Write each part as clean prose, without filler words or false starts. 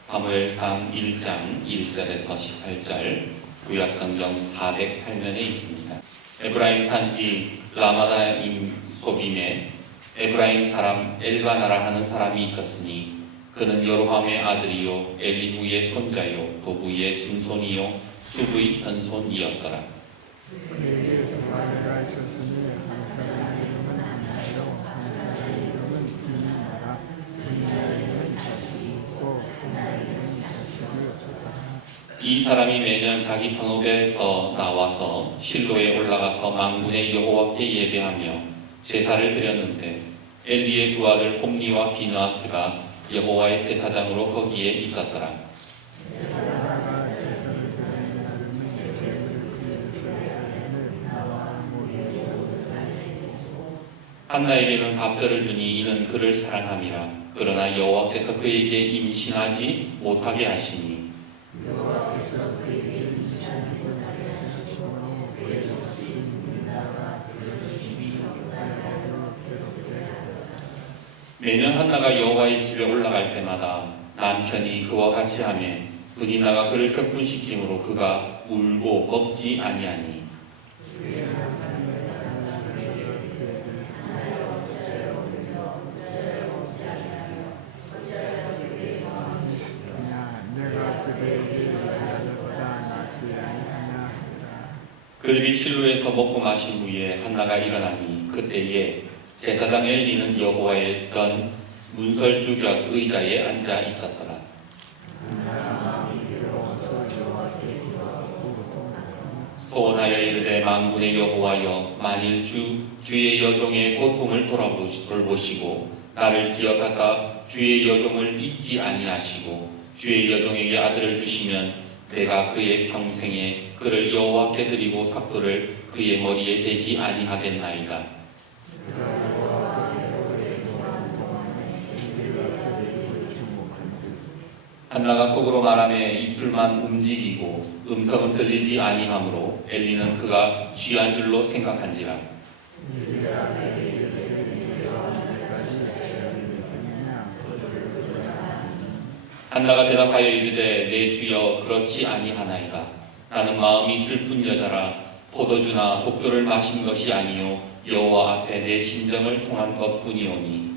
사무엘상 1장 1절에서 18절, 구약성경 408면에 있습니다. 에브라임 산지 라마다임 소빔에 에브라임 사람 엘가나라 하는 사람이 있었으니 그는 여로함의 아들이요 엘리후의 손자요 도부의 증손이요 수부의 현손이었더라. 그에게 두 아내가 있었으니 한 사람의 이름은 안나요, 한 사람의 이름은 디나라. 디나에게는 자식이 있고 디나에게는 자식이 없었더라. 이 사람이 매년 자기 성읍에서 나와서 실로에 올라가서 만군의 여호와께 예배하며 제사를 드렸는데 엘리의 두 아들 홈리와 비느하스가 여호와의 제사장으로 거기에 있었더라. 엘가나가 제사를 드리는 날에는 제물을 드리면서 엘리는 나와 모리에 한나에게는 밥절을 주니 이는 그를 사랑함이라. 그러나 여호와께서 그에게 임신하지 못하게 하시니 여호와께서 그에게 임신하지 못하게 하시고 그의 젖이 디나가 그를 심히 하여 괴롭게 하였다. 매년 한나가 여호와의 집에 올라갈 때마다 남편이 그와 같이 하며 분이나가 그를 격분시키므로 그가 울고 먹지 아니하니 내가 그대에게 아들보다 낫지 아니하냐. 그들이 실로에서 먹고 마신 후에 한나가 일어나니 그때에 제사장 엘리는 여호와의 전 문설주 곁 의자에 앉아 있었더라. 소원하여 이르되 만군의 여호와여 만일 주의 여종의 고통을 돌보시고 나를 기억하사 주의 여종을 잊지 아니하시고 주의 여종에게 아들을 주시면 내가 그의 평생에 그를 여호와께 드리고 삭도를 그의 머리에 대지 아니하겠나이다. 한나가 속으로 말하며 입술만 움직이고 음성은 들리지 아니하므로 엘리는 그가 취한 줄로 생각한지라. 한나가 대답하여 이르되 내 주여 그렇지 아니하나이다. 나는 마음이 슬픈 여자라 포도주나 독조를 마신 것이 아니요 여호와 앞에 내 심정을 통한 것뿐이오니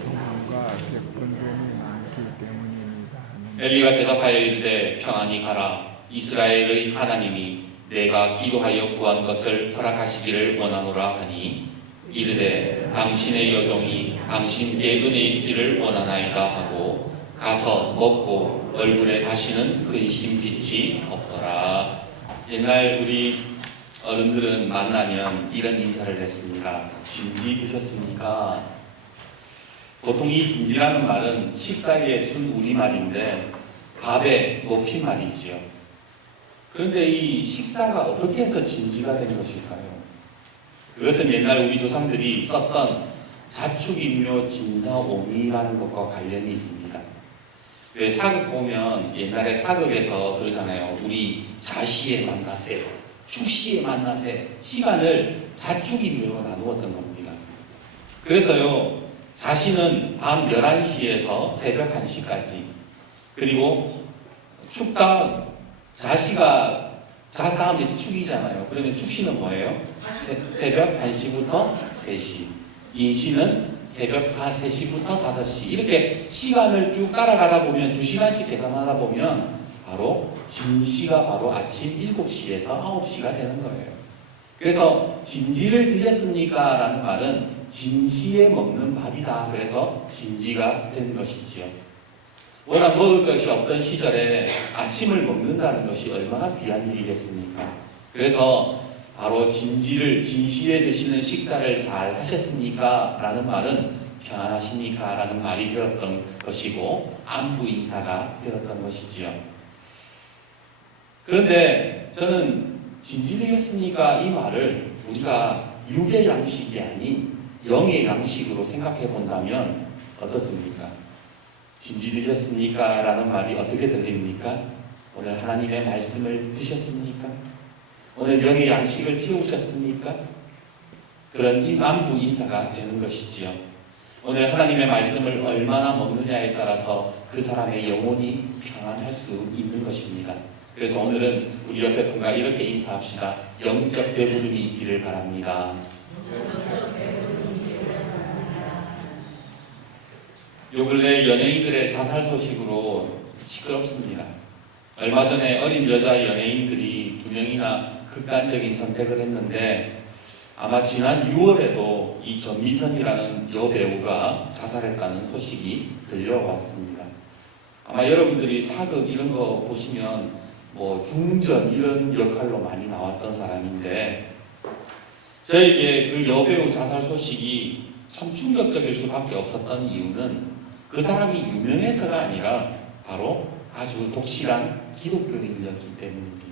종과 백분변이 많기 때문입니다. 엘리가 대답하여 이르되 평안히 가라. 이스라엘의 하나님이 내가 기도하여 구한 것을 허락하시기를 원하노라 하니 이르되 당신의 여종이 당신께 은혜 있기를 원하나이다 하고 가서 먹고 얼굴에 다시는 근심 빛이 없더라. 옛날 우리 어른들은 만나면 이런 인사를 했습니다. 진지 드셨습니까? 보통 이 진지라는 말은 식사의 순 우리말인데 밥의 높임말이지요. 그런데 이 식사가 어떻게 해서 진지가 된 것일까요? 그것은 옛날 우리 조상들이 썼던 자축인묘 진사오미라는 것과 관련이 있습니다. 왜 사극 보면 옛날에 사극에서 그러잖아요. 우리 자시에 만나세, 축시에 만나세. 시간을 자축인묘로 나누었던 겁니다. 그래서요, 자시는 밤 11시에서 새벽 1시까지, 그리고 축다음, 자시가 자 다음에 축이잖아요. 그러면 축시는 뭐예요? 새벽 1시부터 3시. 인시는 새벽 3시부터 5시. 이렇게 시간을 쭉 따라가다 보면 2시간씩 계산하다 보면 바로 진시가 바로 아침 7시에서 9시가 되는 거예요. 그래서 진지를 드셨습니까? 라는 말은 진시에 먹는 밥이다. 그래서 진지가 된 것이지요. 워낙 먹을 것이 없던 시절에 아침을 먹는다는 것이 얼마나 귀한 일이겠습니까? 그래서 바로 진시에 드시는 식사를 잘 하셨습니까? 라는 말은 평안하십니까? 라는 말이 되었던 것이고 안부 인사가 되었던 것이지요. 그런데 저는 진지 되겠습니까? 이 말을 우리가 육의 양식이 아닌 영의 양식으로 생각해 본다면 어떻습니까? 진지 드셨습니까? 라는 말이 어떻게 들립니까? 오늘 하나님의 말씀을 드셨습니까? 오늘 영의 양식을 채우셨습니까? 그런 안부 인사가 되는 것이지요. 오늘 하나님의 말씀을 얼마나 먹느냐에 따라서 그 사람의 영혼이 평안할 수 있는 것입니다. 그래서 오늘은 우리 옆에 분과 이렇게 인사합시다. 영적 배부름이 있기를 바랍니다. 요 근래 연예인들의 자살 소식으로 시끄럽습니다. 얼마 전에 어린 여자 연예인들이 2명이나 극단적인 선택을 했는데 아마 지난 6월에도 이 전미선이라는 여배우가 자살했다는 소식이 들려왔습니다. 아마 여러분들이 사극 이런 거 보시면 뭐 중전 이런 역할로 많이 나왔던 사람인데 저에게 그 여배우 자살 소식이 참 충격적일 수밖에 없었던 이유는 그 사람이 유명해서가 아니라 바로 아주 독실한 기독교인이었기 때문입니다.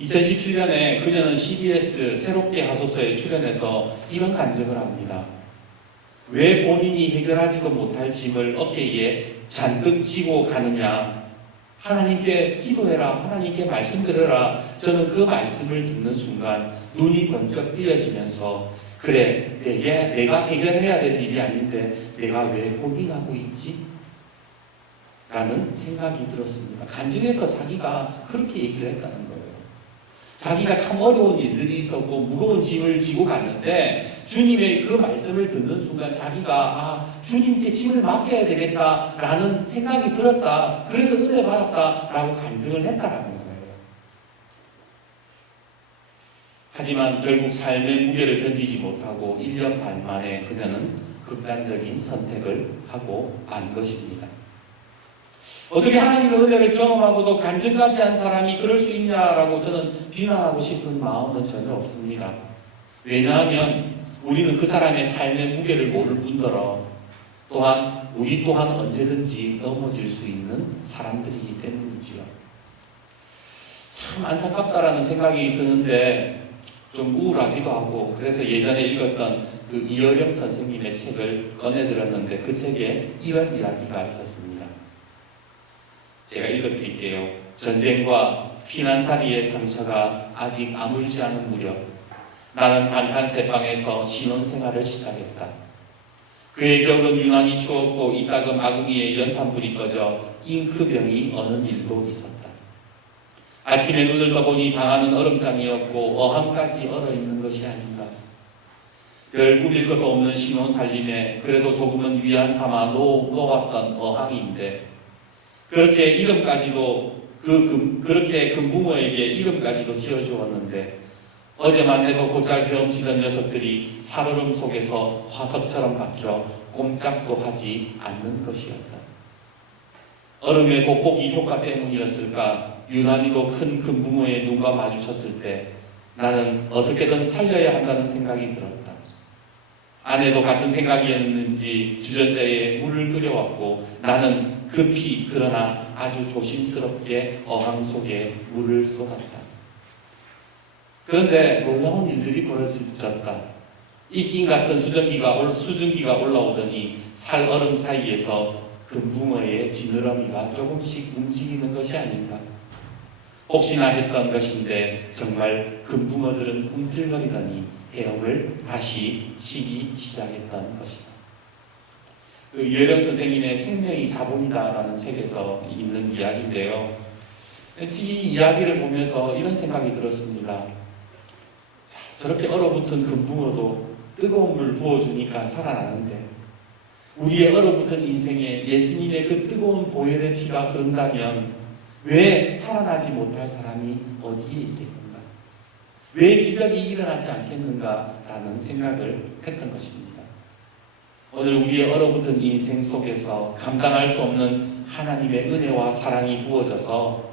2017년에 그녀는 CBS 새롭게 하소서에 출연해서 이런 간증을 합니다. 왜 본인이 해결하지도 못할 짐을 어깨에 잔뜩 지고 가느냐? 하나님께 기도해라. 하나님께 말씀드려라. 저는 그 말씀을 듣는 순간 눈이 번쩍 띄어지면서 그래, 내가 해결해야 될 일이 아닌데 내가 왜 고민하고 있지? 라는 생각이 들었습니다. 간증해서 자기가 그렇게 얘기를 했다는 거예요. 자기가 참 어려운 일들이 있었고 무거운 짐을 지고 갔는데 주님의 그 말씀을 듣는 순간 자기가 주님께 짐을 맡겨야 되겠다라는 생각이 들었다. 그래서 은혜 받았다라고 간증을 했다라는 거예요. 하지만 결국 삶의 무게를 견디지 못하고 1년 반 만에 그녀는 극단적인 선택을 하고 만 것입니다. 어떻게 하나님의 은혜를 경험하고도 간증하지 않은 사람이 그럴 수 있냐라고 저는 비난하고 싶은 마음은 전혀 없습니다. 왜냐하면 우리는 그 사람의 삶의 무게를 모를 뿐더러 또한 우리 또한 언제든지 넘어질 수 있는 사람들이기 때문이지요. 참 안타깝다라는 생각이 드는데 좀 우울하기도 하고 그래서 예전에 읽었던 그 이어령 선생님의 책을 꺼내들었는데 그 책에 이런 이야기가 있었습니다. 제가 읽어드릴게요. 전쟁과 피난살이의 상처가 아직 아물지 않은 무렵 나는 단칸새방에서 신혼생활을 시작했다. 그의 겨울은 유난히 추웠고 이따금 아궁이에 연탄불이 꺼져 잉크병이 어는 일도 있었다. 아침에 눈을 떠보니 방 안은 얼음장이었고 어항까지 얼어있는 것이 아닌가. 별 꾸밀 것도 없는 신혼살림에 그래도 조금은 위안 삼아 놓았던 어항인데 그렇게 이름까지도 그렇게 금붕어에게 이름까지도 지어주었는데 어제만 해도 곧잘 헤엄치던 녀석들이 살얼음 속에서 화석처럼 박혀 꼼짝도 하지 않는 것이었다. 얼음의 돋보기 효과 때문이었을까 유난히도 큰 금붕어의 눈과 마주쳤을 때 나는 어떻게든 살려야 한다는 생각이 들었다. 아내도 같은 생각이었는지 주전자에 물을 끓여왔고 나는 급히 그러나 아주 조심스럽게 어항 속에 물을 쏟았다. 그런데 놀라운 일들이 벌어졌다. 이낀 같은 수증기가 올라오더니 살얼음 사이에서 금붕어의 지느러미가 조금씩 움직이는 것이 아닌가. 혹시나 했던 것인데 정말 금붕어들은 꿈틀거리더니 헤엄을 다시 치기 시작했던 것이다. 그 이어령 선생님의 생명이 자본이다라는 책에서 있는 이야기인데요. 이 이야기를 보면서 이런 생각이 들었습니다. 저렇게 얼어붙은 금붕어도 뜨거운 물 부어주니까 살아나는데 우리의 얼어붙은 인생에 예수님의 그 뜨거운 보혈의 피가 흐른다면 왜 살아나지 못할 사람이 어디에 있겠는가? 왜 기적이 일어나지 않겠는가라는 생각을 했던 것입니다. 오늘 우리의 얼어붙은 인생 속에서 감당할 수 없는 하나님의 은혜와 사랑이 부어져서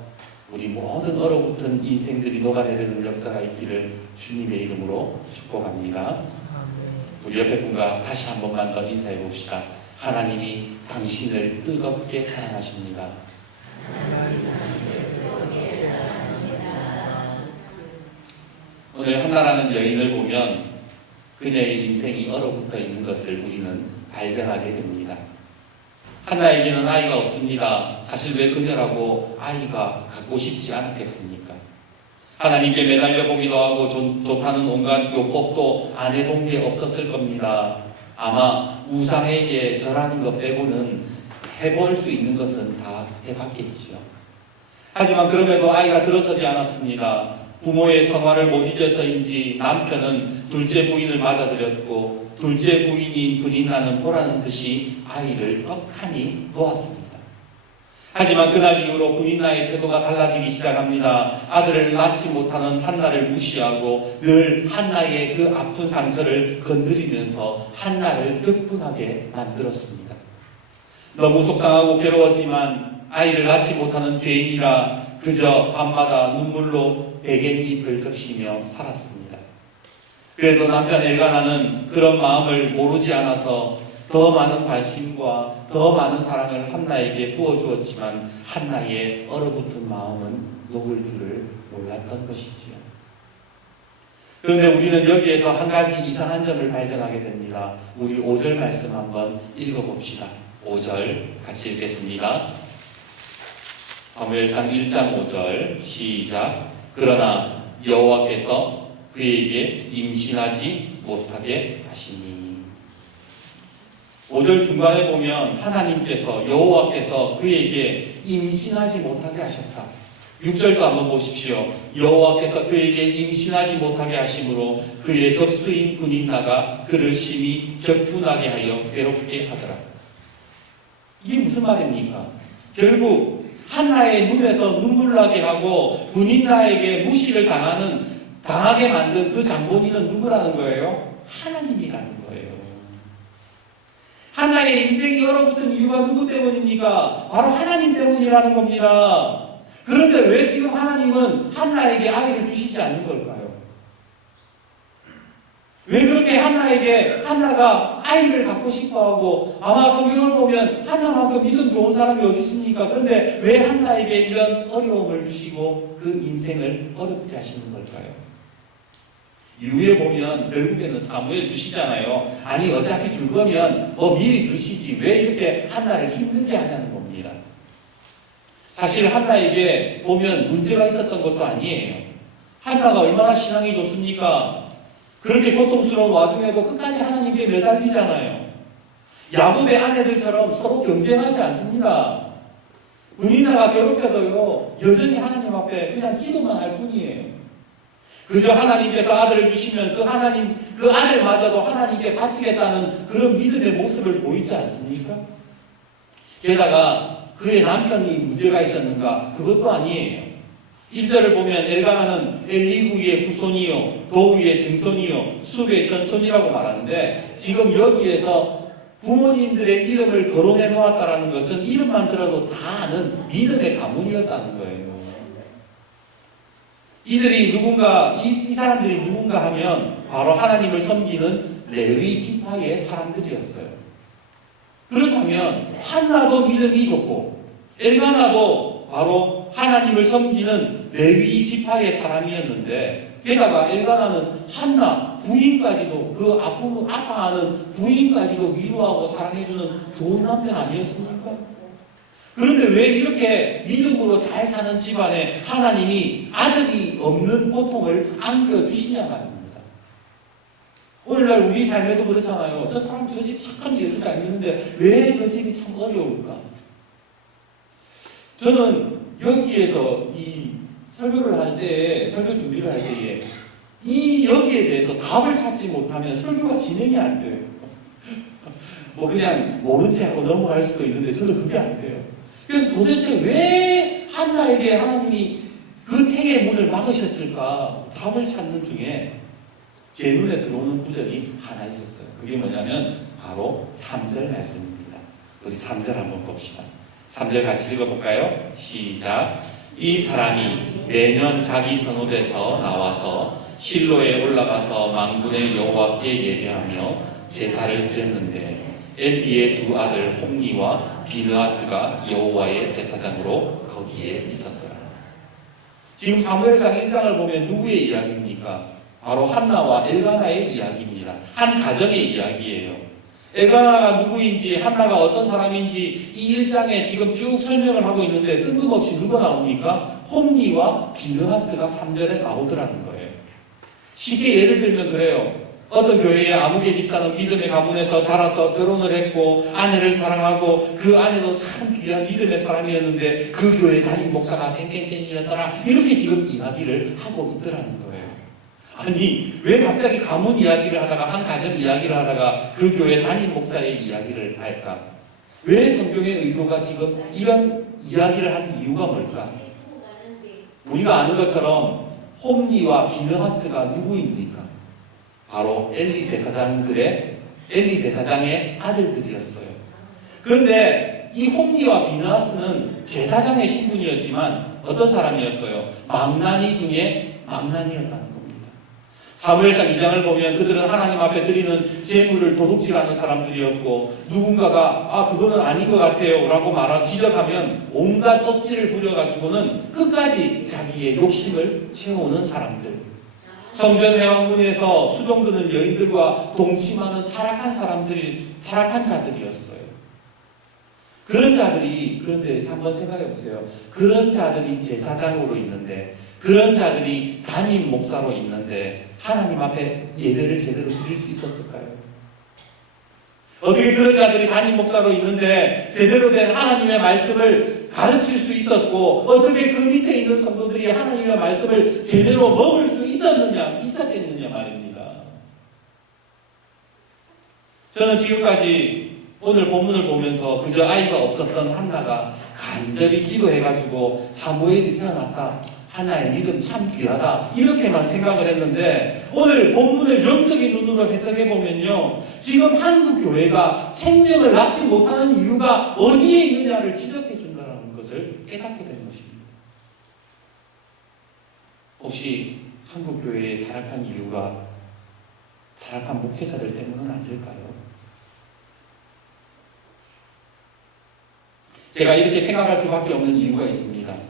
우리 모든 얼어붙은 인생들이 녹아내리는 역사가 있기를 주님의 이름으로 축복합니다. 우리 옆에 분과 다시 한 번만 더 인사해 봅시다. 하나님이 당신을 뜨겁게 사랑하십니다. 오늘 한나라는 여인을 보면 그녀의 인생이 얼어붙어 있는 것을 우리는 발견하게 됩니다. 한나에게는 아이가 없습니다. 사실 왜 그녀라고 아이가 갖고 싶지 않았겠습니까? 하나님께 매달려 보기도 하고 좋다는 온갖 요법도 안 해본 게 없었을 겁니다. 아마 우상에게 절하는 것 빼고는 해볼 수 있는 것은 다 해봤겠지요. 하지만 그럼에도 아이가 들어서지 않았습니다. 부모의 성화를 못 이겨서인지 남편은 둘째 부인을 맞아들였고 둘째 부인인 분인나는 보라는 듯이 아이를 떡하니 놓았습니다. 하지만 그날 이후로 분인나의 태도가 달라지기 시작합니다. 아들을 낳지 못하는 한나를 무시하고 늘 한나의 그 아픈 상처를 건드리면서 한나를 격분하게 만들었습니다. 너무 속상하고 괴로웠지만 아이를 낳지 못하는 죄인이라 그저 밤마다 눈물로 베갯잎을 적시며 살았습니다. 그래도 남편 엘가나는 그런 마음을 모르지 않아서 더 많은 관심과 더 많은 사랑을 한나에게 부어주었지만 한나의 얼어붙은 마음은 녹을 줄을 몰랐던 것이지요. 그런데 우리는 여기에서 한 가지 이상한 점을 발견하게 됩니다. 우리 5절 말씀 한번 읽어봅시다. 5절 같이 읽겠습니다. 사무엘상 1장 5절 시작. 그러나 여호와께서 그에게 임신하지 못하게 하시니. 5절 중간에 보면 하나님께서 여호와께서 그에게 임신하지 못하게 하셨다. 6절도 한번 보십시오. 여호와께서 그에게 임신하지 못하게 하심으로 그의 접수인 분인나가 그를 심히 격분하게 하여 괴롭게 하더라. 이게 무슨 말입니까? 결국 한나의 눈에서 눈물 나게 하고 분인나에게 무시를 당하게 만든 그 장본인은 누구라는 거예요? 하나님이라는 거예요. 한나의 인생이 얼어붙은 이유가 누구 때문입니까? 바로 하나님 때문이라는 겁니다. 그런데 왜 지금 하나님은 한나에게 아이를 주시지 않는 걸까요? 왜 그렇게 한나가 아이를 갖고 싶어하고, 아마 성경을 보면 한나만큼 믿음 좋은 사람이 어디 있습니까? 그런데 왜 한나에게 이런 어려움을 주시고 그 인생을 어렵게 하시는 걸까요? 이후에 보면 결국에는 사무엘 주시잖아요. 아니 어차피 줄 거면 미리 주시지 왜 이렇게 한나를 힘들게 하냐는 겁니다. 사실 한나에게 보면 문제가 있었던 것도 아니에요. 한나가 얼마나 신앙이 좋습니까? 그렇게 고통스러운 와중에도 끝까지 하나님께 매달리잖아요. 야곱의 아내들처럼 서로 경쟁하지 않습니다. 분인나가 괴롭혀도요 여전히 하나님 앞에 그냥 기도만 할 뿐이에요. 그저 하나님께서 아들을 주시면 그 아들마저도 하나님께 바치겠다는 그런 믿음의 모습을 보이지 않습니까? 게다가 그의 남편이 문제가 있었는가? 그것도 아니에요. 1절을 보면 엘가나는 엘리후의 후손이요 도후의 증손이요 숲의 현손이라고 말하는데 지금 여기에서 부모님들의 이름을 거론해 놓았다는 것은 이름만 들어도 다 아는 믿음의 가문이었다는 거예요. 이 사람들이 누군가 하면 바로 하나님을 섬기는 레위 지파의 사람들이었어요. 그렇다면 한나도 믿음이 좋고 엘가나도 바로 하나님을 섬기는 레위 지파의 사람이었는데 게다가 엘가나는 한나 부인까지도 그 아파하는 부인까지도 위로하고 사랑해주는 좋은 남편 아니었습니까? 그런데 왜 이렇게 믿음으로 잘 사는 집안에 하나님이 아들이 없는 고통을 안겨주시냐 말입니다. 오늘날 우리 삶에도 그렇잖아요. 저 사람 저 집 착한 예수 잘 믿는데 왜 저 집이 참 어려울까? 저는 여기에서 이 설교를 할 때, 설교 준비를 할 때에 여기에 대해서 답을 찾지 못하면 설교가 진행이 안 돼요. 그냥 모른 채 하고 넘어갈 수도 있는데 저도 그게 안 돼요. 그래서 도대체 왜 한나에게 하나님이 그 탱의 문을 막으셨을까? 답을 찾는 중에 제 눈에 들어오는 구절이 하나 있었어요. 그게 뭐냐면 바로 3절 말씀입니다. 우리 3절 한번 봅시다. 3절 같이 읽어볼까요? 시작. 이 사람이 매년 자기 성읍에서 나와서 실로에 올라가서 만군의 여호와께 예배하며 제사를 드렸는데 엘리의 두 아들 홈니와 비느하스가 여호와의 제사장으로 거기에 있었더라. 지금 사무엘상 1장을 보면 누구의 이야기입니까? 바로 한나와 엘가나의 이야기입니다. 한 가정의 이야기예요. 엘가나가 누구인지, 한나가 어떤 사람인지 이 1장에 지금 쭉 설명을 하고 있는데 뜬금없이 누가 나옵니까? 홈니와 비느하스가 3절에 나오더라는 거예요. 쉽게 예를 들면 그래요. 어떤 교회의 아무개 집사는 믿음의 가문에서 자라서 결혼을 했고 아내를 사랑하고 그 아내도 참 귀한 믿음의 사람이었는데 그 교회 담임 목사가 땡땡땡이었더라. 이렇게 지금 이야기를 하고 있더라는 거예요. 아니 왜 갑자기 가문 이야기를 하다가 한 가정 이야기를 하다가 그 교회 담임 목사의 이야기를 할까? 왜 성경의 의도가 지금 이런 이야기를 하는 이유가 뭘까? 우리가 아는 것처럼 홈니와 비느하스가 누구입니까? 바로 엘리 제사장의 아들들이었어요. 그런데 이 홈니와 비느하스는 제사장의 신분이었지만 어떤 사람이었어요? 망나니 중에 망나니였다는 겁니다. 사무엘상 2장을 보면 그들은 하나님 앞에 드리는 제물을 도둑질하는 사람들이었고 누군가가 그거는 아닌 것 같아요 라고 지적하면 온갖 억지를 부려가지고는 끝까지 자기의 욕심을 채우는 사람들. 성전 회왕문에서 수종드는 여인들과 동침하는 타락한 자들이었어요. 그런 자들이, 그런데 한번 생각해 보세요. 그런 자들이 제사장으로 있는데, 그런 자들이 담임 목사로 있는데, 하나님 앞에 예배를 제대로 드릴 수 있었을까요? 어떻게 그런 자들이 담임 목사로 있는데 제대로 된 하나님의 말씀을 가르칠 수 있었고 어떻게 그 밑에 있는 성도들이 하나님의 말씀을 제대로 먹을 수 있었겠느냐 말입니다. 저는 지금까지 오늘 본문을 보면서 그저 아이가 없었던 한나가 간절히 기도해가지고 사무엘이 태어났다. 하나의 믿음 참 귀하다. 이렇게만 생각을 했는데 오늘 본문을 영적인 눈으로 해석해보면요. 지금 한국 교회가 생명을 낳지 못하는 이유가 어디에 있느냐를 지적해준다는 것을 깨닫게 된 것입니다. 혹시 한국 교회의 타락한 이유가 타락한 목회자들 때문은 아닐까요? 제가 이렇게 생각할 수밖에 없는 이유가 있습니다.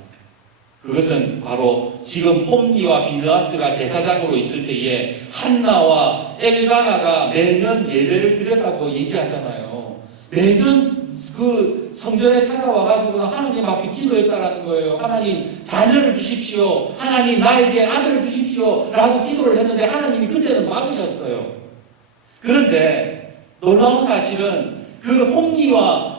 그것은 바로 지금 홈니와 비느하스가 제사장으로 있을 때에 한나와 엘가나가 매년 예배를 드렸다고 얘기하잖아요. 매년 그 성전에 찾아와가지고 하나님 앞에 기도했다라는 거예요. 하나님 자녀를 주십시오. 하나님 나에게 아들을 주십시오. 라고 기도를 했는데 하나님이 그때는 막으셨어요. 그런데 놀라운 사실은 그 홈니와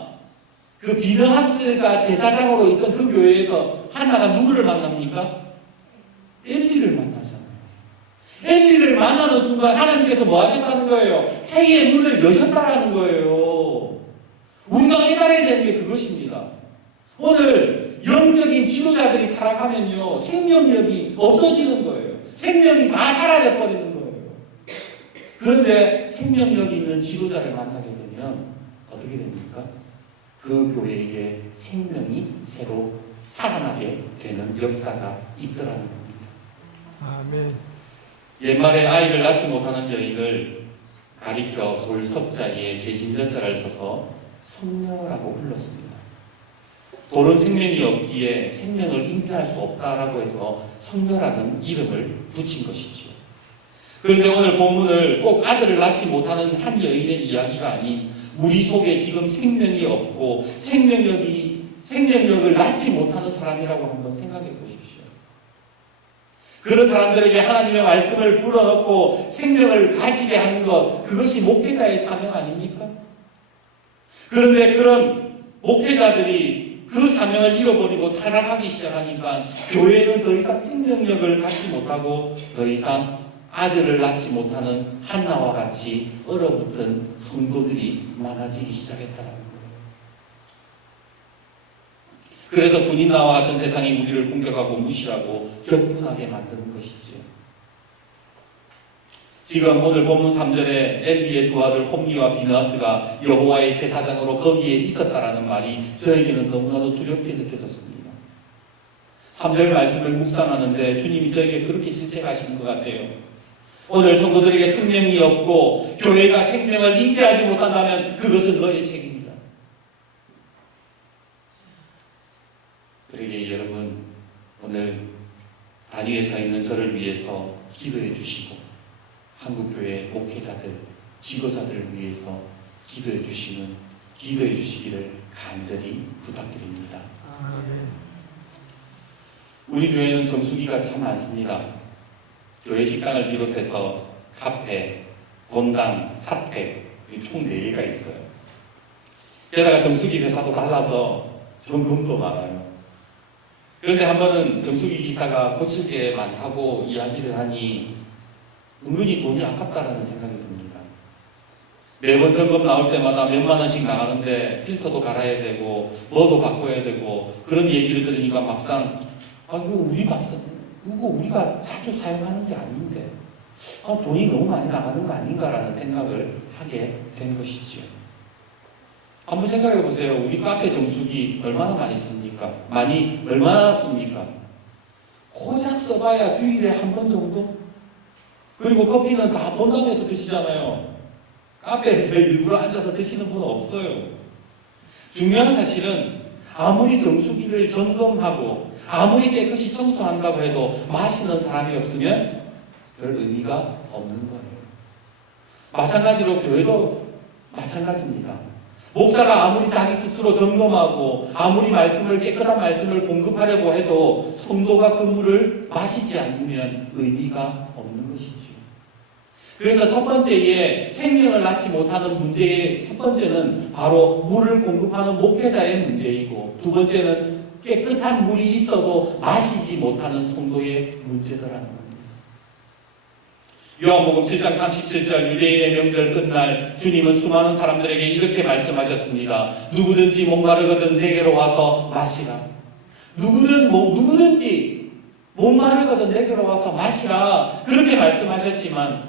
그 비느하스가 제사장으로 있던 그 교회에서 한나가 누구를 만납니까? 엘리를 만나잖아요. 엘리를 만나는 순간 하나님께서 뭐 하셨다는 거예요? 태의 문을 여셨다라는 거예요. 우리가 깨달아야 되는 게 그것입니다. 오늘 영적인 지도자들이 타락하면요 생명력이 없어지는 거예요. 생명이 다 사라져 버리는 거예요. 그런데 생명력이 있는 지도자를 만나게 되면 어떻게 됩니까? 그 교회에게 생명이 새로 살아나게 되는 역사가 있더라는 겁니다. 아멘. 옛말에 아이를 낳지 못하는 여인을 가리켜 돌석 자리에 계진전자를 써서 성녀라고 불렀습니다. 돌은 생명이 없기에 생명을 잉태할 수 없다라고 해서 성녀라는 이름을 붙인 것이지요. 그런데 오늘 본문을 꼭 아들을 낳지 못하는 한 여인의 이야기가 아닌 우리 속에 지금 생명이 없고 생명력을 낳지 못하는 사람이라고 한번 생각해 보십시오. 그런 사람들에게 하나님의 말씀을 불어넣고 생명을 가지게 하는 것, 그것이 목회자의 사명 아닙니까? 그런데 그런 목회자들이 그 사명을 잃어버리고 타락하기 시작하니까 교회는 더 이상 생명력을 갖지 못하고 더 이상 아들을 낳지 못하는 한나와 같이 얼어붙은 성도들이 많아지기 시작했다는 거예요. 그래서 분인나와 같은 세상이 우리를 공격하고 무시하고 격분하게 만드는 것이지요. 지금 오늘 본문 3절에 엘리의 두 아들 홈니와 비느하스가 여호와의 제사장으로 거기에 있었다라는 말이 저에게는 너무나도 두렵게 느껴졌습니다. 3절 말씀을 묵상하는데 주님이 저에게 그렇게 질책하시는 것 같아요. 오늘 성도들에게 생명이 없고 교회가 생명을 잉태하지 못한다면 그것은 너의 책임이다. 그러기에 여러분 오늘 단위에 서 있는 저를 위해서 기도해 주시고 한국교회 목회자들, 지도자들을 위해서 기도해 주시기를 간절히 부탁드립니다. 우리 교회는 정수기가 참 많습니다. 교회 식당을 비롯해서 카페, 본당, 사택 총 4개가 있어요. 게다가 정수기 회사도 달라서 점검도 많아요. 그런데 한 번은 정수기 기사가 고칠 게 많다고 이야기를 하니 은근히 돈이 아깝다라는 생각이 듭니다. 매번 점검 나올 때마다 몇만 원씩 나가는데 필터도 갈아야 되고 뭐도 바꿔야 되고 그런 얘기를 들으니까 막상 이거 우리가 자주 사용하는 게 아닌데 돈이 너무 많이 나가는 거 아닌가라는 생각을 하게 된 것이지요. 한번 생각해 보세요. 우리 카페 정수기 얼마나 많이 씁니까? 얼마나 씁니까? 고작 써봐야 주일에 한 번 정도? 그리고 커피는 다 본당에서 드시잖아요. 카페에서 일부러 앉아서 드시는 분은 없어요. 중요한 사실은 아무리 정수기를 점검하고 아무리 깨끗이 청소한다고 해도 마시는 사람이 없으면 별 의미가 없는 거예요. 마찬가지로 교회도 마찬가지입니다. 목사가 아무리 자기 스스로 점검하고 아무리 깨끗한 말씀을 공급하려고 해도 성도가 그 물을 마시지 않으면 의미가 없는 것이죠. 그래서 첫 번째에 생명을 낳지 못하는 문제의 첫 번째는 바로 물을 공급하는 목회자의 문제이고, 두 번째는 깨끗한 물이 있어도 마시지 못하는 성도의 문제더라는 겁니다. 요한복음 7장 37절 유대인의 명절 끝날 주님은 수많은 사람들에게 이렇게 말씀하셨습니다. 누구든지 목마르거든 내게로 와서 마시라. 누구든지 목마르거든 내게로 와서 마시라. 그렇게 말씀하셨지만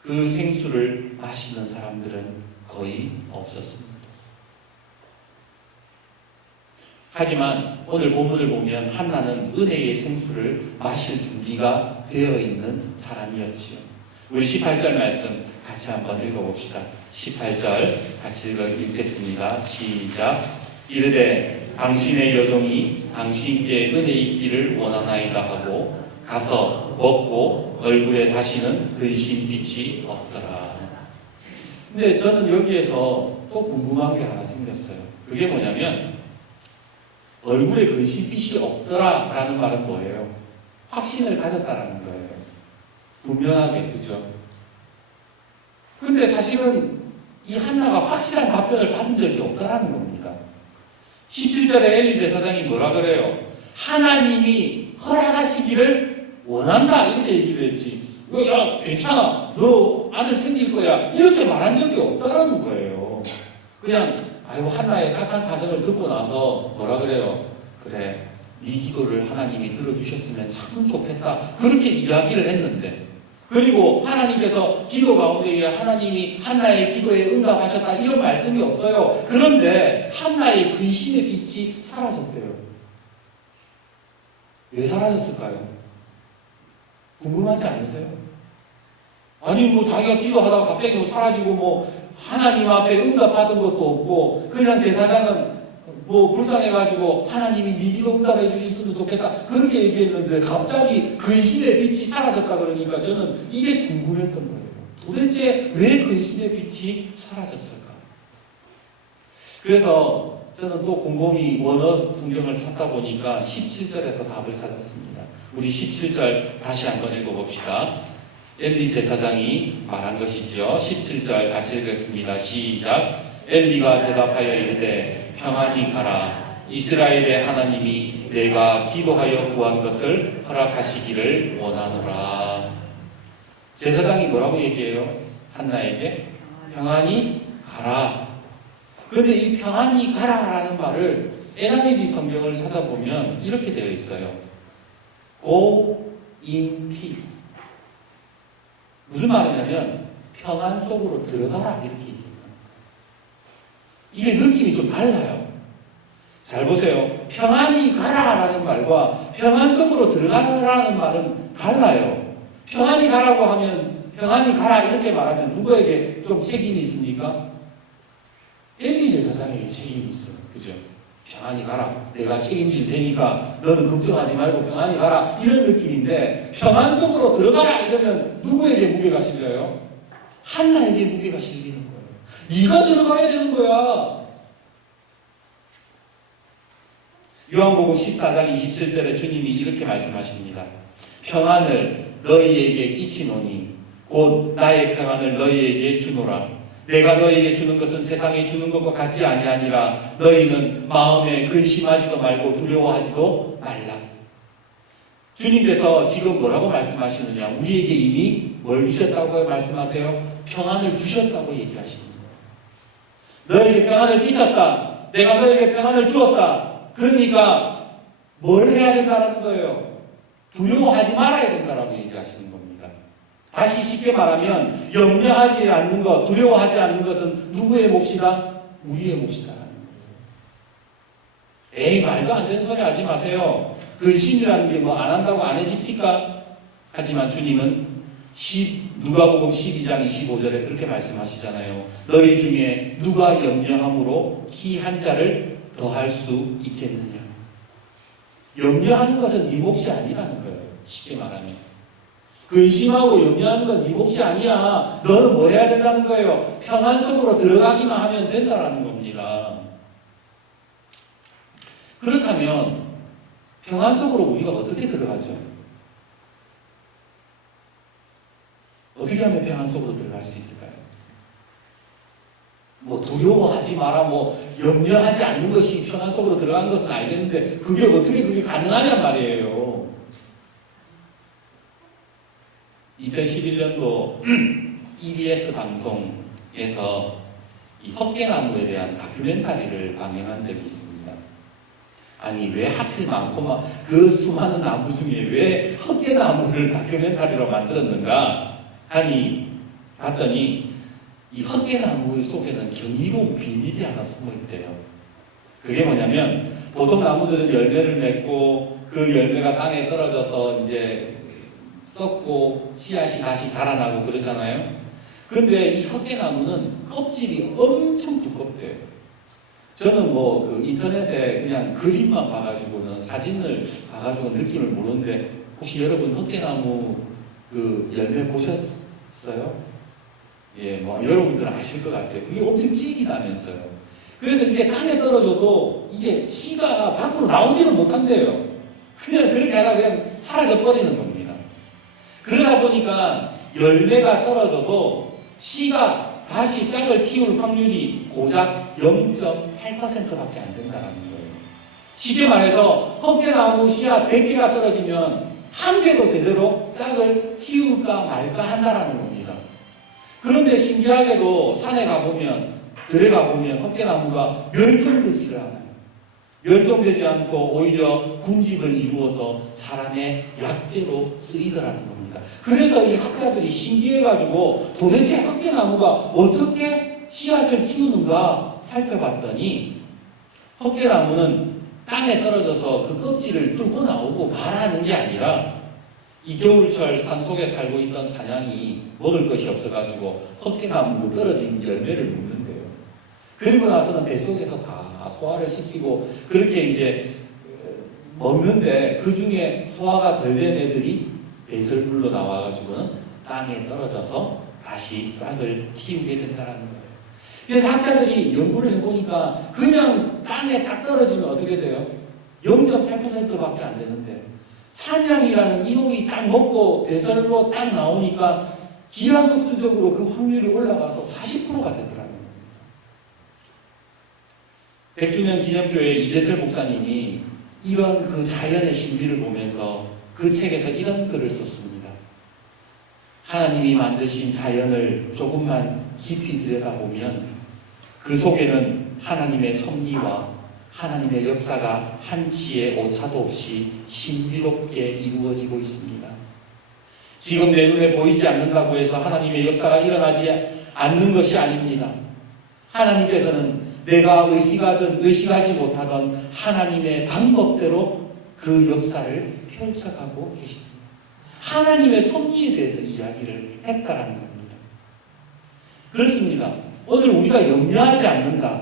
그 생수를 마시는 사람들은 거의 없었습니다. 하지만 오늘 본문을 보면 한나는 은혜의 생수를 마실 준비가 되어 있는 사람이었지요. 우리 18절 말씀 같이 한번 읽어봅시다. 18절 같이 읽겠습니다. 시작. 이르되 당신의 여종이 당신께 은혜 있기를 원하나이다 하고 가서 먹고 얼굴에 다시는 근심빛이 없더라. 근데 저는 여기에서 또 궁금한 게 하나 생겼어요. 그게 뭐냐면 얼굴에 근심빛이 없더라 라는 말은 뭐예요? 확신을 가졌다라는 거예요. 분명하게, 그죠? 그런데 사실은 이 한나가 확실한 답변을 받은 적이 없다라는 겁니다. 17절에 엘리 제사장이 뭐라 그래요? 하나님이 허락하시기를 원한다 이렇게 얘기를 했지. 야 괜찮아, 너 아들 생길 거야 이렇게 말한 적이 없다라는 거예요. 그냥 한나의 딱한 사정을 듣고 나서 뭐라 그래요? 그래, 네 기도를 하나님이 들어주셨으면 참 좋겠다 그렇게 이야기를 했는데, 그리고 하나님께서 기도 가운데 하나님이 한나의 기도에 응답하셨다 이런 말씀이 없어요. 그런데 한나의 근심의 빛이 사라졌대요. 왜 사라졌을까요? 궁금하지 않으세요? 아니 자기가 기도하다가 갑자기 사라지고 하나님 앞에 응답받은 것도 없고 그냥 제사장은 불쌍해가지고 하나님이 네 기도 응답해 주셨으면 좋겠다 그렇게 얘기했는데 갑자기 근심의 빛이 사라졌다 그러니까 저는 이게 궁금했던 거예요. 도대체 왜 근심의 빛이 사라졌을까? 그래서 저는 또 곰곰이 원어 성경을 찾다 보니까 17절에서 답을 찾았습니다. 우리 17절 다시 한번 읽어봅시다. 엘리 제사장이 말한 것이죠. 17절 같이 읽겠습니다. 시작. 엘리가 대답하여 이르되 평안히 가라. 이스라엘의 하나님이 내가 기도하여 구한 것을 허락하시기를 원하노라. 제사장이 뭐라고 얘기해요? 한나에게 평안히 가라. 그런데 이 평안히 가라라는 말을 NIV 성경을 찾아보면 이렇게 되어 있어요. Go in peace. 무슨 말이냐면 평안 속으로 들어가라 이렇게 얘기했다. 이게 느낌이 좀 달라요. 잘 보세요. 평안히 가라라는 말과 평안 속으로 들어가라는 말은 달라요. 평안히 가라고 하면 평안히 가라 이렇게 말하면 누구에게 좀 책임이 있습니까? 엘리 제사장에게 책임이 있어. 그죠? 평안히 가라. 내가 책임질 테니까 너는 걱정하지 말고 평안히 가라. 이런 느낌인데 평안 속으로 들어가라 이러면 누구에게 무게가 실려요? 한나에게 무게가 실리는 거예요. 네가 들어가야 되는 거야. 요한복음 14장 27절에 주님이 이렇게 말씀하십니다. 평안을 너희에게 끼치노니 곧 나의 평안을 너희에게 주노라. 내가 너희에게 주는 것은 세상에 주는 것과 같지 아니하니라. 너희는 마음에 근심하지도 말고 두려워하지도 말라. 주님께서 지금 뭐라고 말씀하시느냐? 우리에게 이미 뭘 주셨다고 말씀하세요? 평안을 주셨다고 얘기하시는 거예요. 너희에게 평안을 끼쳤다. 내가 너희에게 평안을 주었다. 그러니까 뭘 해야 된다는 거예요? 두려워하지 말아야 된다라고 얘기하시는 겁니다. 다시 쉽게 말하면 염려하지 않는 것, 두려워하지 않는 것은 누구의 몫이다? 우리의 몫이다라는 거예요. 에이, 말도 안 되는 소리 하지 마세요. 근심이라는 게 뭐 안 한다고 안 해집니까? 하지만 주님은 누가복음 12장 25절에 그렇게 말씀하시잖아요. 너희 중에 누가 염려함으로 키 한 자를 더할 수 있겠느냐. 염려하는 것은 네 몫이 아니라는 거예요. 쉽게 말하면. 근심하고 염려하는 건 네 몫이 아니야. 너는 뭐 해야 된다는 거예요? 평안 속으로 들어가기만 하면 된다는 겁니다. 그렇다면 평안 속으로 우리가 어떻게 들어가죠? 어떻게 하면 평안 속으로 들어갈 수 있을까요? 뭐 두려워하지 마라, 뭐 염려하지 않는 것이 평안 속으로 들어가는 것은 알겠는데 그게 어떻게 그게 가능하냔 말이에요. 2011년도 EBS 방송에서 이 헛개나무에 대한 다큐멘터리를 방영한 적이 있습니다. 아니 왜 하필 많고 그 수많은 나무 중에 왜 헛개나무를 다큐멘터리로 만들었는가 하니 봤더니 이 헛개나무 속에는 경이로운 비밀이 하나 숨어 있대요. 그게 뭐냐면 보통 나무들은 열매를 맺고 그 열매가 땅에 떨어져서 이제 썩고 씨앗이 다시 자라나고 그러잖아요. 근데 이 헛개나무는 껍질이 엄청 두껍대요. 저는 뭐 그 인터넷에 그냥 그림만 봐가지고는 사진을 봐가지고 느낌을 모르는데 혹시 여러분 헛개나무 그 열매 보셨어요? 예, 뭐 여러분들은 아실 것 같아요. 이게 엄청 질기다면서요. 그래서 이게 땅에 떨어져도 이게 씨가 밖으로 나오지는 못한대요. 그냥 그렇게 하다가 그냥 사라져 버리는 겁니다. 그러다 보니까 열매가 떨어져도 씨가 다시 싹을 틔울 확률이 고작 0.8%밖에 안 된다는 거예요. 쉽게 말해서 헛개나무 씨앗 100개가 떨어지면 한 개도 제대로 싹을 틔울까 말까 한다라는 겁니다. 그런데 신기하게도 산에 가보면, 들에 가보면 헛개나무가 멸종되지를 않아요. 멸종되지 않고 오히려 군집을 이루어서 사람의 약재로 쓰이더라는 겁니다. 그래서 이 학자들이 신기해가지고 도대체 헛개나무가 어떻게 씨앗을 키우는가 살펴봤더니 헛개나무는 땅에 떨어져서 그 껍질을 뚫고 나오고 발하는 게 아니라 이 겨울철 산속에 살고 있던 사냥이 먹을 것이 없어가지고 헛개나무 떨어진 열매를 먹는데요. 그리고 나서는 뱃속에서 다 소화를 시키고 그렇게 이제 먹는데 그 중에 소화가 덜 된 애들이 배설물로 나와가지고는 땅에 떨어져서 다시 싹을 틔우게 된다는 거예요. 그래서 학자들이 연구를 해보니까 그냥 땅에 딱 떨어지면 어떻게 돼요? 0.8%밖에 안 되는데 사냥이라는 이놈이 딱 먹고 배설로 딱 나오니까 기하급수적으로 그 확률이 올라가서 40%가 됐더라는 겁니다. 100주년 기념교회 이재철 목사님이 이런 그 자연의 신비를 보면서 그 책에서 이런 글을 썼습니다. 하나님이 만드신 자연을 조금만 깊이 들여다보면 그 속에는 하나님의 섭리와 하나님의 역사가 한치의 오차도 없이 신비롭게 이루어지고 있습니다. 지금 내 눈에 보이지 않는다고 해서 하나님의 역사가 일어나지 않는 것이 아닙니다. 하나님께서는 내가 의식하든 의식하지 못하던 하나님의 방법대로 그 역사를 펼쳐가고 계십니다. 하나님의 섭리에 대해서 이야기를 했다라는 겁니다. 그렇습니다. 오늘 우리가 염려하지 않는다,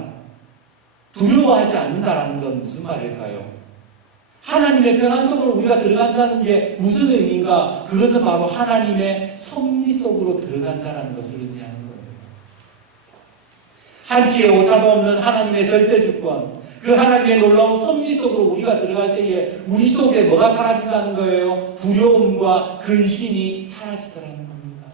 두려워하지 않는다라는 건 무슨 말일까요? 하나님의 평안 속으로 우리가 들어간다는 게 무슨 의미인가? 그것은 바로 하나님의 섭리 속으로 들어간다는 것을 의미하는 거예요. 한치의 오차도 없는 하나님의 절대 주권, 그 하나님의 놀라운 섭리 속으로 우리가 들어갈 때에 우리 속에 뭐가 사라진다는 거예요? 두려움과 근심이 사라지더라는 겁니다.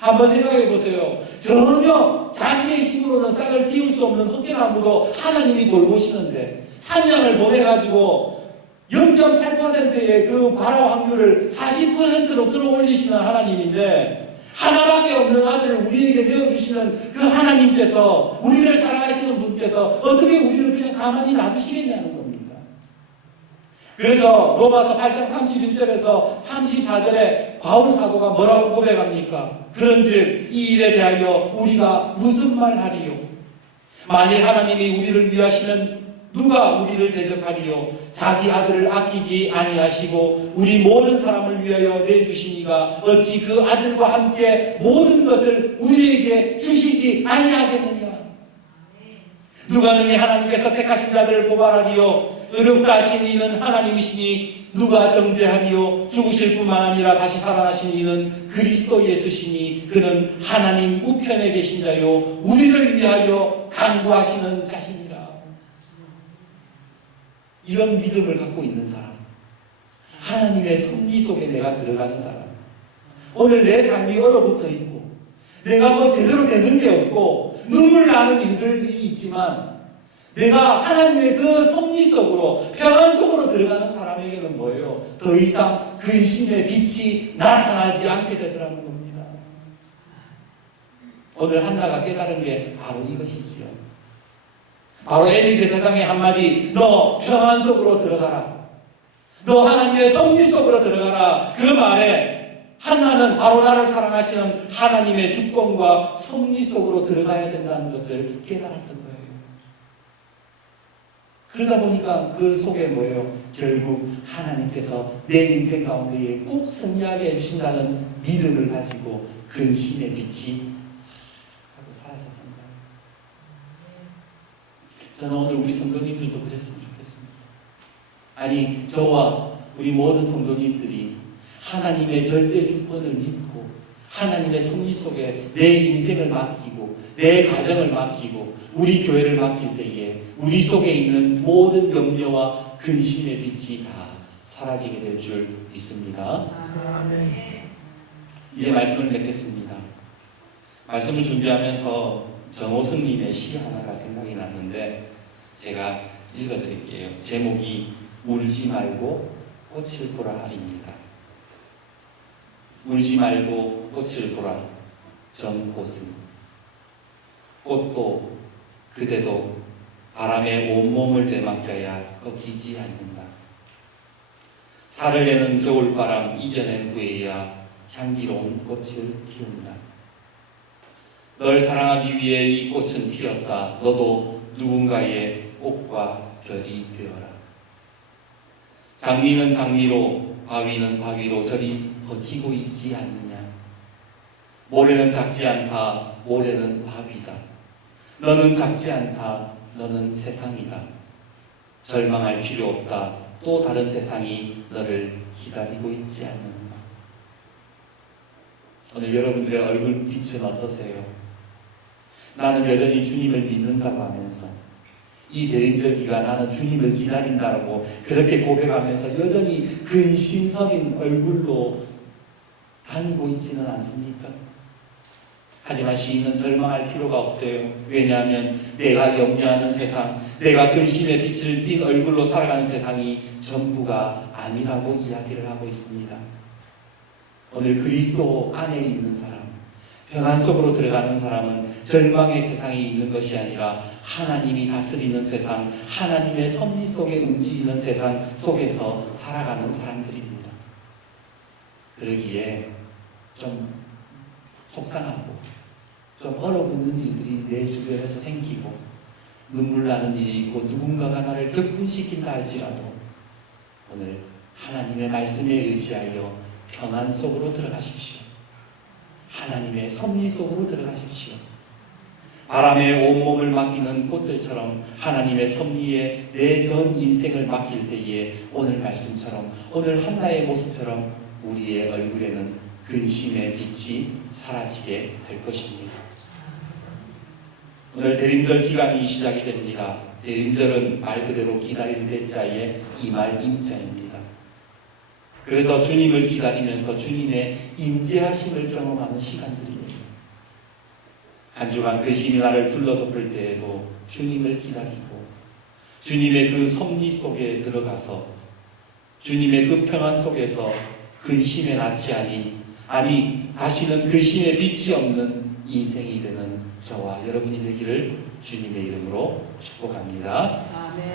한번 생각해 보세요. 전혀 자기의 힘으로는 싹을 틔울 수 없는 흑개나무도 하나님이 돌보시는데, 산양을 보내가지고 0.8%의 그 발화 확률을 40%로 끌어올리시는 하나님인데, 하나밖에 없는 아들을 우리에게 내어주시는 그 하나님께서, 우리를 사랑하시는 분께서 어떻게 우리를 그냥 가만히 놔두시겠냐는 겁니다. 그래서 로마서 8장 31절에서 34절에 바울 사도가 뭐라고 고백합니까? 그런즉 이 일에 대하여 우리가 무슨 말 하리요? 만일 하나님이 우리를 위하시면 누가 우리를 대적하리요? 자기 아들을 아끼지 아니하시고 우리 모든 사람을 위하여 내주시니가 어찌 그 아들과 함께 모든 것을 우리에게 주시지 아니하겠느냐? 누가 능히 하나님께서 택하신 자들을 고발하리요? 의롭다 하신 이는 하나님이시니 누가 정죄하리요? 죽으실 뿐만 아니라 다시 살아나신 이는 그리스도 예수시니 그는 하나님 우편에 계신 자요 우리를 위하여 간구하시는 자시니라. 이런 믿음을 갖고 있는 사람, 하나님의 섭리 속에 내가 들어가는 사람, 오늘 내 삶이 얼어붙어 있고 내가 뭐 제대로 되는 게 없고 눈물 나는 일들이 있지만 내가 하나님의 그 섭리 속으로, 평안 속으로 들어가는 사람에게는 뭐예요? 더 이상 근심의 빛이 나타나지 않게 되더라는 겁니다. 오늘 한나가 깨달은 게 바로 이것이지요. 바로 엘리 제사장의 한마디, 너 평안 속으로 들어가라, 너 하나님의 섭리 속으로 들어가라, 그 말에 한나는 바로 나를 사랑하시는 하나님의 주권과 섭리 속으로 들어가야 된다는 것을 깨달았던 거예요. 그러다 보니까 그 속에 뭐예요? 결국 하나님께서 내 인생 가운데에 꼭 승리하게 해주신다는 믿음을 가지고 근심의 빛이 하고 사라졌던 거예요. 저는 오늘 우리 성도님들도 그랬으면 좋겠습니다. 아니, 저와 우리 모든 성도님들이 하나님의 절대 주권을 믿고 하나님의 섭리 속에 내 인생을 맡기고 내 가정을 맡기고 우리 교회를 맡길 때에 우리 속에 있는 모든 염려와 근심의 빛이 다 사라지게 될 줄 믿습니다. 아멘. 이제 말씀을 맺겠습니다. 말씀을 준비하면서 정호승님의 시 하나가 생각이 났는데 제가 읽어드릴게요. 제목이 울지 말고 꽃을 보라 하리입니다. 울지 말고 꽃을 보라. 정호승. 꽃도 그대도 바람에 온몸을 내맡겨야 꺾이지 않는다. 살을 내는 겨울바람 이겨낸 후에야 향기로운 꽃을 피운다. 널 사랑하기 위해 이 꽃은 피었다. 너도 누군가의 꽃과 별이 되어라. 장미는 장미로, 바위는 바위로 저리 버티고 있지 않느냐. 모래는 작지 않다. 모래는 바위다. 너는 작지 않다. 너는 세상이다. 절망할 필요 없다. 또 다른 세상이 너를 기다리고 있지 않는다. 오늘 여러분들의 얼굴 빛은 어떠세요? 나는 여전히 주님을 믿는다고 하면서 이 대림절기가 나는 주님을 기다린다고 그렇게 고백하면서 여전히 근심서린 얼굴로 다니고 있지는 않습니까? 하지만 시인은 절망할 필요가 없대요. 왜냐하면 내가 염려하는 세상, 내가 근심의 빛을 띤 얼굴로 살아가는 세상이 전부가 아니라고 이야기를 하고 있습니다. 오늘 그리스도 안에 있는 사람, 평안 속으로 들어가는 사람은 절망의 세상이 있는 것이 아니라 하나님이 다스리는 세상, 하나님의 섭리 속에 움직이는 세상 속에서 살아가는 사람들입니다. 그러기에 좀 속상하고 좀 얼어붙는 일들이 내 주변에서 생기고 눈물 나는 일이 있고 누군가가 나를 격분시킨다 할지라도 오늘 하나님의 말씀에 의지하여 평안 속으로 들어가십시오. 하나님의 섭리 속으로 들어가십시오. 바람에 온몸을 맡기는 꽃들처럼 하나님의 섭리에 내 전 인생을 맡길 때에 오늘 말씀처럼, 오늘 한나의 모습처럼 우리의 얼굴에는 근심의 빛이 사라지게 될 것입니다. 오늘 대림절 기간이 시작이 됩니다. 대림절은 말 그대로 기다릴 대자에 임할 임자입니다. 그래서 주님을 기다리면서 주님의 임재하심을 경험하는 시간들이에요. 한 주간 그 힘이 나를 둘러덮을 때에도 주님을 기다리고 주님의 그 섭리 속에 들어가서 주님의 그 평안 속에서 근심의 낯이 아니 다시는 근심의 빛이 없는 인생이 되는 저와 여러분이 되기를 주님의 이름으로 축복합니다. 아멘.